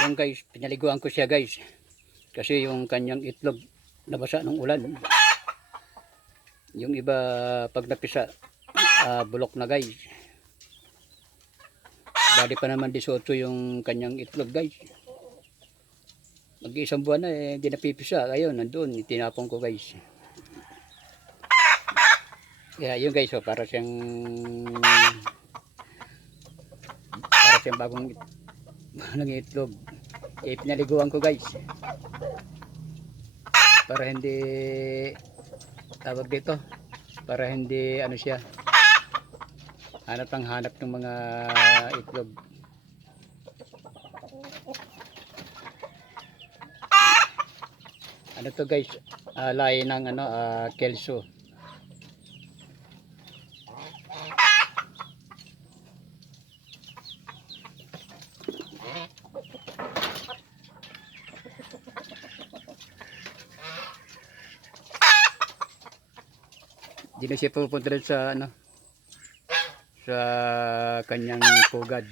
Yung guys, pinaliguan ko siya guys. Kasi yung kanyang itlog nabasa ng ulan. Yung iba pag napisa, bulok na guys. Bali pa naman 18 yung kanyang itlog guys. Mag-isang buwan na hindi napipisa. Ayun, nandun, itinapon ko guys. Kaya yun guys, para siyang bagong itlog. Pinaliguan ko guys. Para hindi tawag dito, para hindi ano siya, hanap ng mga itlog. Ano to guys, lahi ng Kelso. Di na siya pupunta rin sa sa kanyang pugad.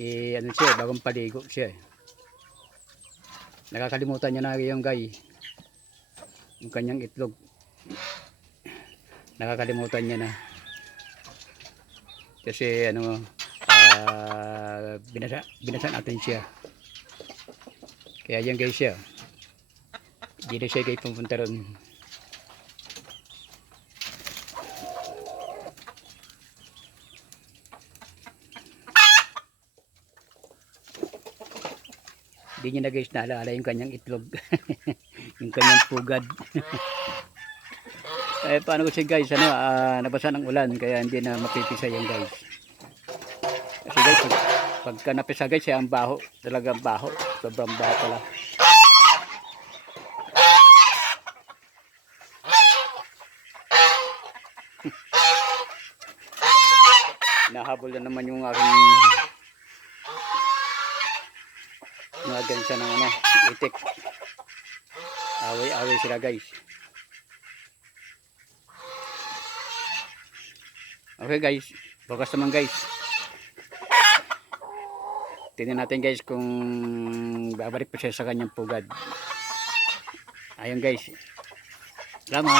Ano siya, bagong paligo siya. Nakakalimutan niya na yung yung kanyang itlog. Nakakalimutan niya na. Kasi binasa natin siya. Kaya yan guys siya. Di na siya kayo pupunta ron. Hindi niya na guys naalala yung kanyang itlog. Yung kanyang pugad. Paano kasi guys, nabasa ng ulan kaya hindi na mapipisa yan guys. Kasi guys, pagka napisa guys, ang baho, talagang baho. Sobrang baho pala. Nahabol na naman yung aking mga gansa ng itik. Away-away sila guys. Okay guys, bukas naman guys. Tingnan natin guys kung babalik pa siya sa kanyang pugad. Ayun guys. Salamat.